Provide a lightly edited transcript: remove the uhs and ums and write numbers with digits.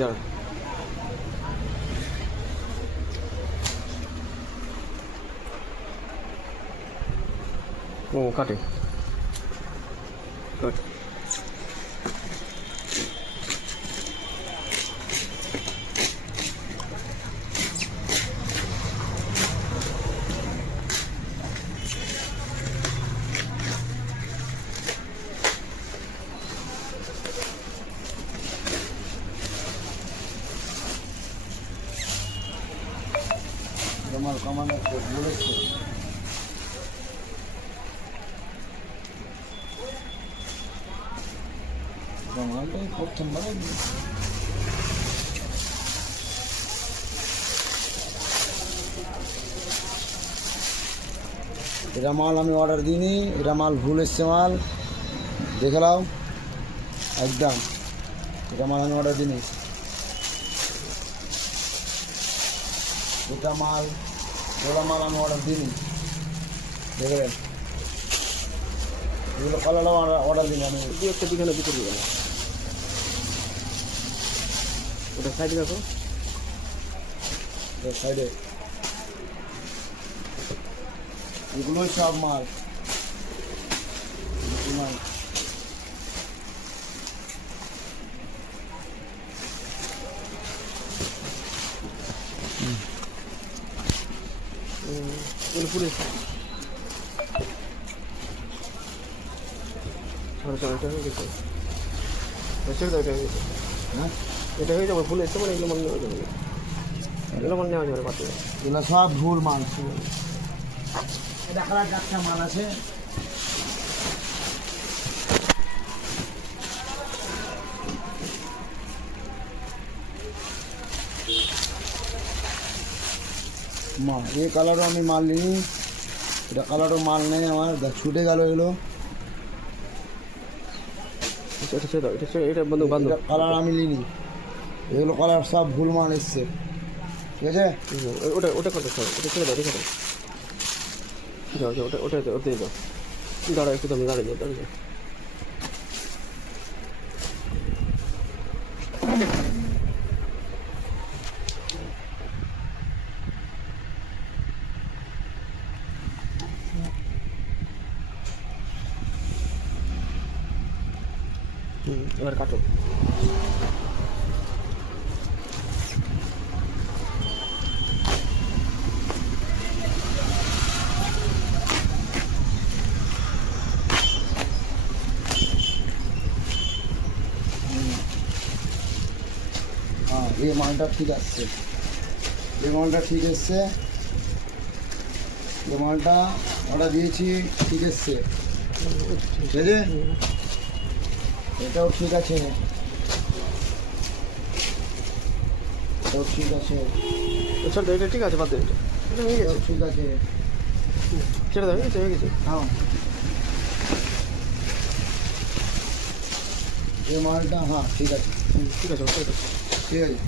দাঁড়া ও কাটে কাট তোমার কমান্ডার বলেছে কমান্ডার প্রথম মানে এটা মাল আমি অর্ডার দিইনি, এটা মাল ভুল এসছে, মাল দেখে নাও একদম, এটা মাল আমি অর্ডার দিইনি, এটা মাল ওরা মাল আমি অর্ডার দিইনি, দেখবেন এগুলো কালারও অর্ডার দিন আমি দু একটা বিঘানা বিক্রি করবে না ওটা সাইডে রাখো সাইডে এগুলোই সব মাল মাল এগুলো পুলিশ এটা হয়ে গেছে ছেড়ে দাও, এটা হয়ে গেছে। হ্যাঁ এটা হয়ে যাবে ভুল এসছে মানে এগুলো মাল নেওয়া যাবে, এগুলো মাল নেওয়া যাবে পাতে এগুলো সব ভুল মাল, এটা খারাপ একটা মাল আছে, মা এই কালারও আমি মাল নিই, এটা কালারও মাল নেই আমার, ছুটে গেল এগুলো, এটা ছেড়ে দাও, এটা ছেড়ে এটা বন্ধু বান্ধব কালার আমি নিইনি, এগুলো কালার সব ভুল মাল এসছে, ঠিক আছে ওটা ওটা কত ওটা ছেড়ে দাও, রেখে দাও, যাও যাও ওটা ওটা ওতে যাও, দাঁড়া একটু দাঁড়িয়ে দাঁড়িয়ে যাও, দাঁড়িয়ে যাও। এবার কাটো হ্যাঁ এই মালটা ঠিক আসছে, এই মালটা ঠিক এসছে, এই মালটা অর্ডার দিয়েছি ঠিক এসছে, ঠিক আছে এটাও ঠিক আছে, এটাও ঠিক আছে, চল এটা ঠিক আছে বাদ দে, এটা হয়ে এটাও গেছে, ঠিক আছে, ছেড়ে দাও, এটা হয়ে গেছে। হ্যাঁ এই মালটা হ্যাঁ ঠিক আছে, ঠিক আছে ছেড়ে দাও। ঠিক আছে।